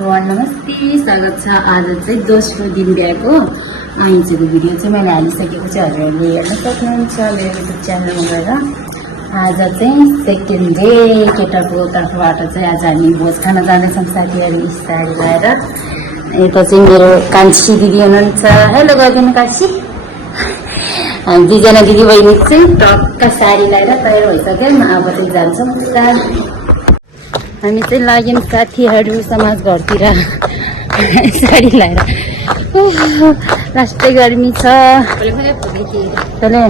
Everyone नमस्ते, स्वागत छ। आज चाहिँ दोस्रो दिन बिहाको आइन्चेको भिडियो चाहिँ मैले हालिसकेको छु। हजुरहरूले हेर्न सक्नुहुन्छ मेरो युट्युब च्यानलमा गएर। आज चाहिँ सेकेन्ड डे केटाको तर्फबाट चाहिँ आज हामी भोज खान जाँदैछौँ साथीहरू साडी लगाएर। यता चाहिँ मेरो कान्छी दिदी हुनुहुन्छ। हेलो गरिदिनु कान्छी। हामी दुईजना दिदी बहिनी चाहिँ टक्क साडी लगाएर तयार भइसक्यौँ। अब चाहिँ जान्छौँ उता। हामी चाहिँ लाग्यौँ साथीहरू समाज घरतिर साडी लगाएर। लास्टै गर्मी छ तले।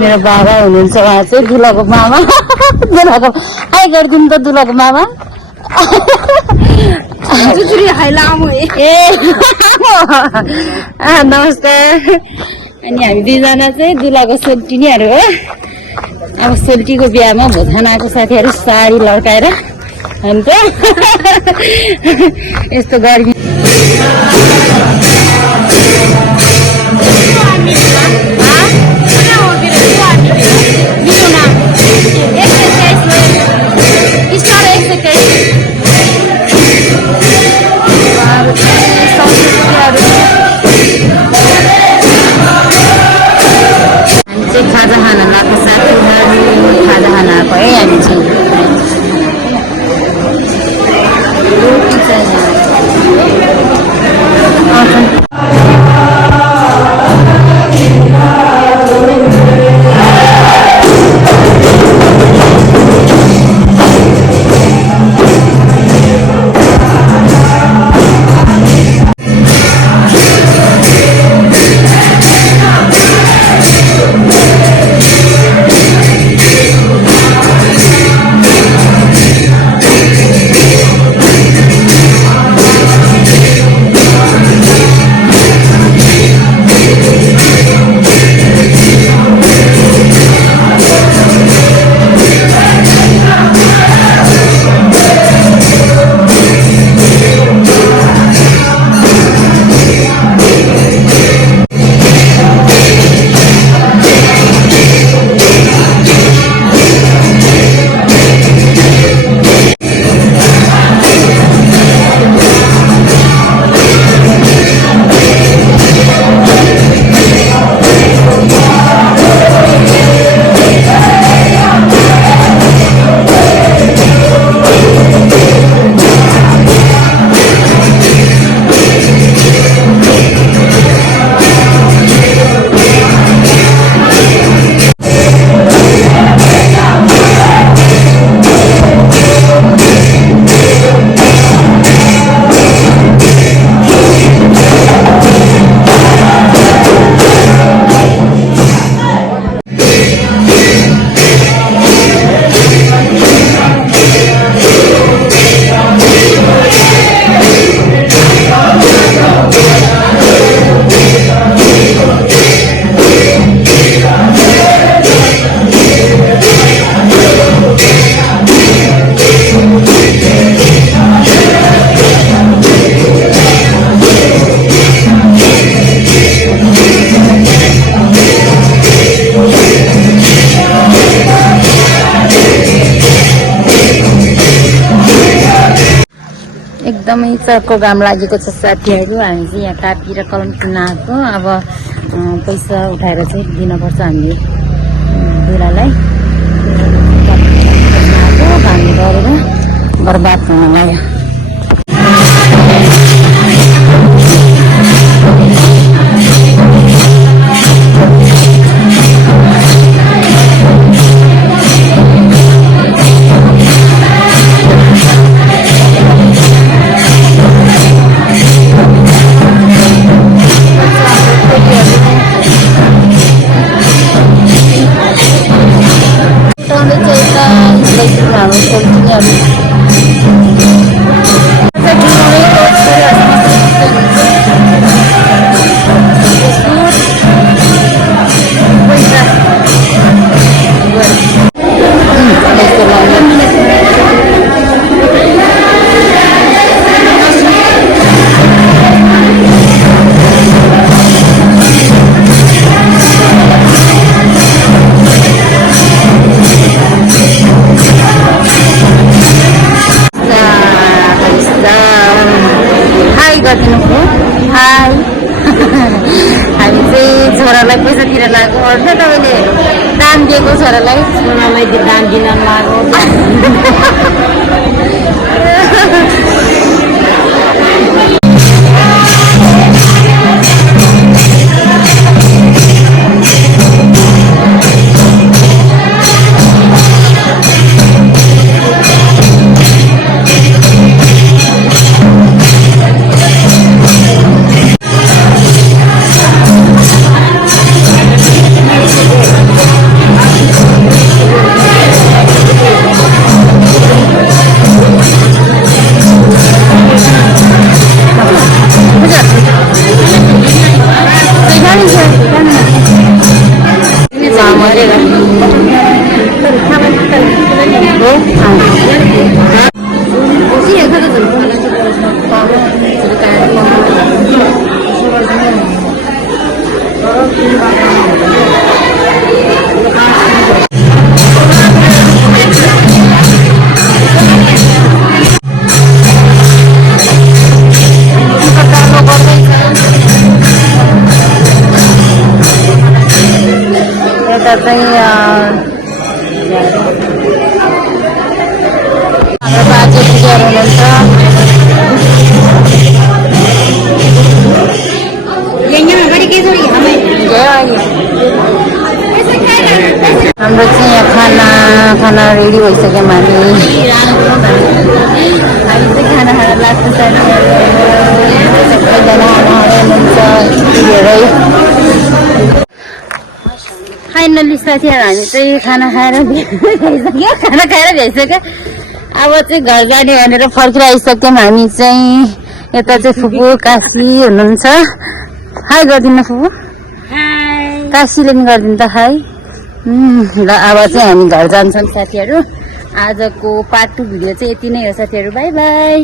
मेरो बाबा हुनुहुन्छ, उहाँ चाहिँ दुलाको मामा। दुलाको आइ गरिदिनु त दुलाको मामा। ए नमस्कार। अनि हामी दुईजना चाहिँ दुलाको सोल्टिनीहरू हो। अब सोल्टीको बिहामा भोज खान आएको साथीहरू साडी लड्काएर अन्त यस्तो गर्मी। खाजा खाना लगाएको साथीहरू खाजा खाना आएको है। हामी चाहिँ रोटी चाहिँ एकदमै चर्को घाम लागेको छ साथीहरू। हामी चाहिँ यहाँ कापी र कलम किन्न आएको। अब पैसा उठाएर चाहिँ दिनुपर्छ हामीले दुरालाई। घाम गरेर बर्बाद हुन लाग्यो। छोरालाई दान दिन लाग्यो यता चाहिँ हाम्रो बाजे पूजाहरू हुनुहुन्छ हाम्रो चाहिँ यहाँ खाना रेडी भइसक्यो हामी चाहिँ खाना खान लाग्छ सबैजना हुनुहुन्छ धेरै फाइनली साथीहरू हामी चाहिँ खाना खाएर भ्याइसक्यो अब चाहिँ घर जाने भनेर फर्केर आइसक्यौँ हामी चाहिँ यता चाहिँ फुपू काशी हुनुहुन्छ हाई गरिदिनु फुपू काशीले पनि गरिदिनु त हाई ल अब चाहिँ हामी घर जान्छौँ साथीहरू आजको पार्ट 2 भिडियो चाहिँ यति नै हो साथीहरू बाई बाई।